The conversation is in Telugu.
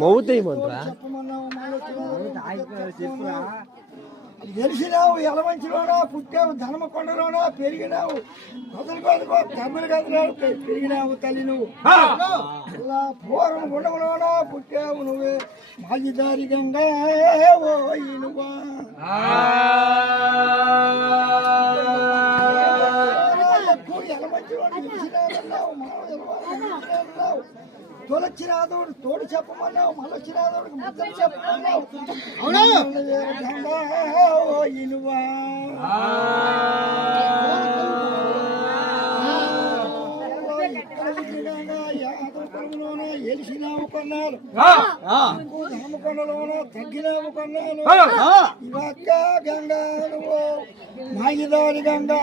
మౌతేయమంటారా గెలిచినావు ఎలమంచిలోనా పుట్టావు ధనమకొండలోనా పెరిగినావు మొదలుకోదుకో తమ్ముడు కదిలావు పెరిగినావు తల్లి నువ్వు ఇలా పూర్వం గుండములోనా పుట్టావు నువ్వే మాజిదారి గంగా ఓ నువ్వా ఎక్కువ ఎలమంచిలోని గెలిచినావు మావు తోలొచ్చినాదోడు తోడు చెప్పమన్నావు మళ్ళొచ్చినాదోడు ముద్దలు చెప్పమన్నావు ఇనువా ఎలిసినావు కొన్నాను ధామకొండలోన తగ్గినావు కొన్నాను ఇవక్క గంగా నువ్వు మాగిదారి గంగా